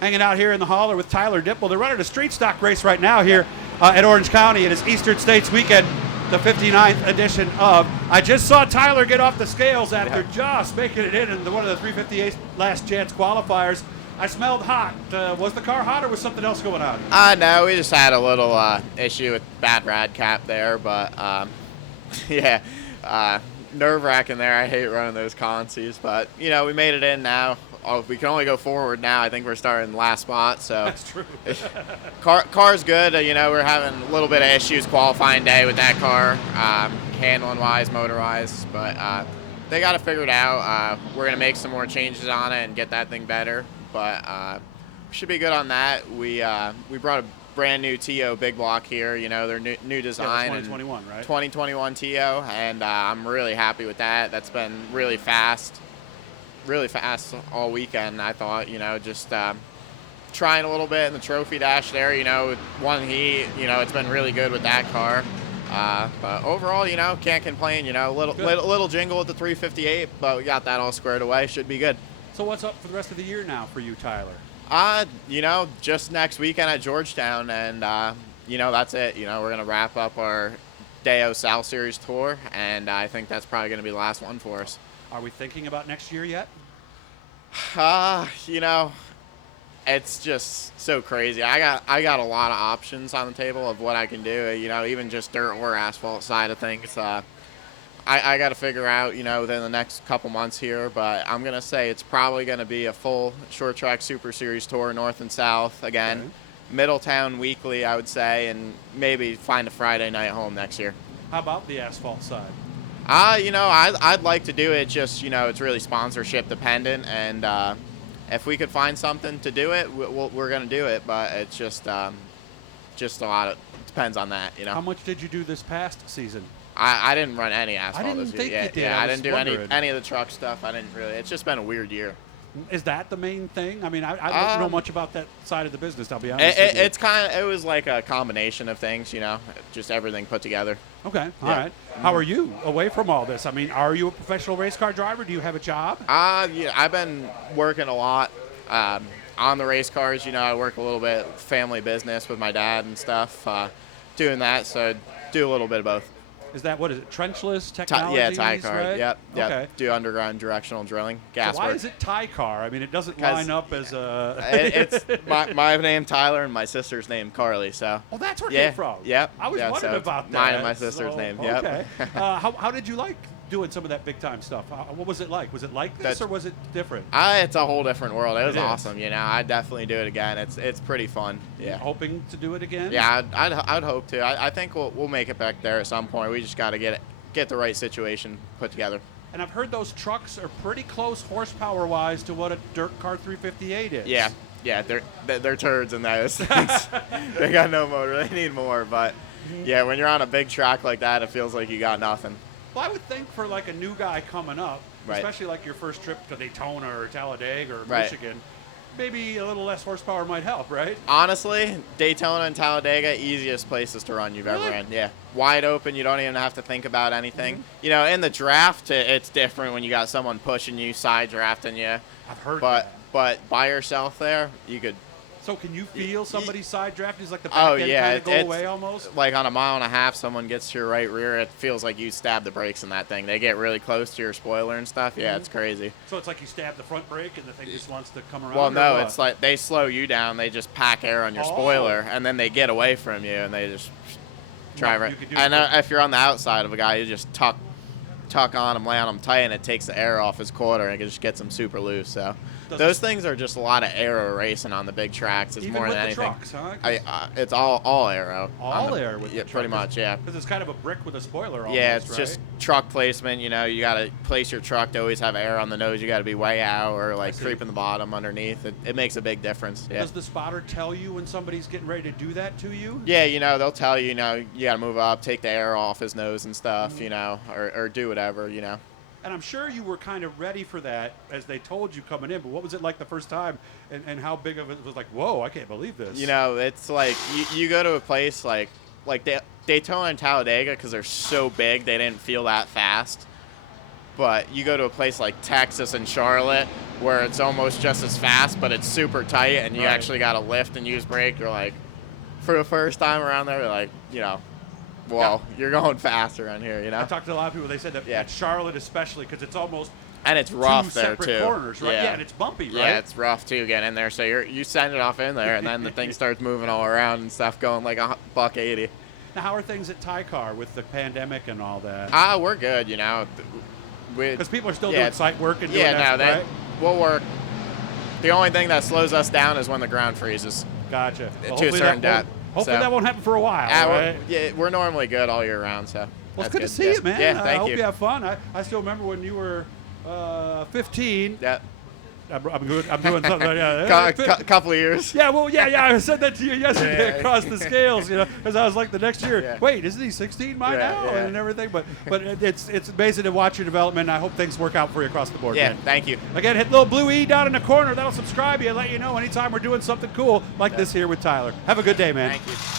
Hanging out here in the hauler with Tyler Dippel. They're running a street stock race right now here at Orange County. It is Eastern States Weekend, the 59th edition of. I just saw Tyler get off the scales after just making it in one of the 358 last chance qualifiers. I smelled hot. Was the car hot or was something else going on? No, we just had a little issue with bad rad cap there, but yeah, nerve-wracking there. I hate running those consies, but you know, we made it in now. We can only go forward now. I think we're starting last spot, so That's true. car's good. You know, we're having a little bit of issues qualifying day with that car, handling-wise, motor-wise, but they got it figured out. We're gonna make some more changes on it and get that thing better, but we should be good on that. We brought a brand new TO big block here. You know, their new design. Yeah, 2021, right? 2021 TO, and I'm really happy with that. That's been really fast all weekend. I thought, you know, just trying a little bit in the trophy dash there, you know, with one heat, you know, it's been really good with that car. But overall, you know, can't complain. You know, little jingle with the 358, but we got that all squared away. Should be good. So what's up for the rest of the year now for you, Tyler? You know, just next weekend at Georgetown, and you know, that's it. You know, we're gonna wrap up our Deo South Series tour, and I think that's probably gonna be the last one for us. Are we thinking about next year yet? You know, it's just so crazy. I got a lot of options on the table of what I can do. You know, even just dirt or asphalt side of things. I got to figure out, you know, within the next couple months here. But I'm gonna say it's probably gonna be a full short track Super Series tour, north and south again. Okay. Middletown weekly, I would say, and maybe find a Friday night home next year. How about the asphalt side? You know, I'd like to do it. Just, you know, it's really sponsorship dependent, and if we could find something to do it, we're gonna do it. But it's just a lot of depends on that, you know. How much did you do this past season? I didn't run any asphalt I didn't this think year. you did. Yeah, I was didn't do wondering. any of the truck stuff. I didn't really. It's just been a weird year. Is that the main thing? I mean, I don't know much about that side of the business, I'll be honest with you. It was like a combination of things, you know, just everything put together. Okay, all right. How are you away from all this? I mean, are you a professional race car driver? Do you have a job? Yeah, I've been working a lot on the race cars. You know, I work a little bit family business with my dad and stuff, doing that, so I do a little bit of both. Is that, what is it, trenchless technologies? Yeah, Tycar. Right? Yep. Okay. Do underground directional drilling, gas So why work. is it Tycar? I mean, it doesn't line up as a... It's my name Tyler and my sister's name Carly. So. Oh, that's where it came from. Yep. I was wondering so about that. Mine and my sister's name. Yep. Okay. How did you like doing some of that big time stuff? What was it like? Was it like this or was it different? It's a whole different world. It was It is. awesome. You know, I'd definitely do it again. It's pretty fun. Yeah. Hoping to do it again? Yeah, I'd hope to. I think we'll make it back there at some point. We just got to get the right situation put together. And I've heard those trucks are pretty close horsepower-wise to what a dirt car 358 is. Yeah, they're turds in those things. They got no motor. They need more. But yeah, when you're on a big track like that, it feels like you got nothing. Well, I would think for like a new guy coming up, Right. especially like your first trip to Daytona or Talladega or Right. Michigan, maybe a little less horsepower might help, right? Honestly, Daytona and Talladega, easiest places to run you've ever Really? ran. Yeah, wide open. You don't even have to think about anything. You know, in the draft, it's different when you got someone pushing you, side drafting you. I've heard But that. but by yourself there, you could. So can you feel somebody's side draft? Is like the back Oh end yeah, kind of go it's away almost? like on a mile and a half, someone gets to your right rear. It feels like you stab the brakes in that thing. They get really close to your spoiler and stuff. Yeah, it's crazy. So it's like you stab the front brake and the thing just wants to come around? Well, or no, what? it's like they slow you down. They just pack air on your Oh. spoiler, and then they get away from you, and they just drive You right. could do And it. if you're on the outside of a guy, you just tuck on him, lay on him tight, and it takes the air off his quarter, and it just gets him super loose. So Does those it- things are just a lot of aero racing on the big tracks. It's Even more with than the anything. trucks, huh? It's all aero. All air with yeah, the pretty truck. much, yeah. Because it's kind of a brick with a spoiler almost, Yeah, it's right? just truck placement. You know, you got to place your truck to always have air on the nose. You got to be way out or like see. creeping the bottom underneath. It makes a big difference. Yeah. Does the spotter tell you when somebody's getting ready to do that to you? Yeah, you know, they'll tell you, you know, you got to move up, take the air off his nose and stuff, you know, or do whatever, you know. And I'm sure you were kind of ready for that as they told you coming in, but what was it like the first time and how big of it was like, whoa, I can't believe this? You know, it's like you go to a place like Daytona and Talladega because they're so big, they didn't feel that fast. But you go to a place like Texas and Charlotte where it's almost just as fast, but it's super tight, and you actually got to lift and use brake. You're like, for the first time around there, you're like, whoa, you're going faster around here, I talked to a lot of people. They said that at Charlotte especially, because it's almost and it's rough two there separate too. corners, right? Yeah, and it's bumpy, right? Yeah, it's rough too getting in there. So you send it off in there, and then the thing starts moving all around and stuff, going like $180. Now, how are things at Tycar with the pandemic and all that? We're good, Because people are still doing site work and doing right? We'll work. The only thing that slows us down is when the ground freezes. Gotcha. Well, to a certain depth. Hopefully that won't happen for a while. Right? We're normally good all year round. So well, it's good to see you, man. Yeah, thank you. I hope you have fun. I still remember when you were 15. Yeah. I'm doing something. Yeah. Couple of years. Yeah, well, I said that to you yesterday across the scales, because I was like the next year. Yeah. Wait, isn't he 16 by now and everything? But it's amazing to watch your development. I hope things work out for you across the board. Yeah, man. thank you. Again, hit little blue E down in the corner. That'll subscribe you and let you know anytime we're doing something cool like this here with Tyler. Have a good day, man. Thank you.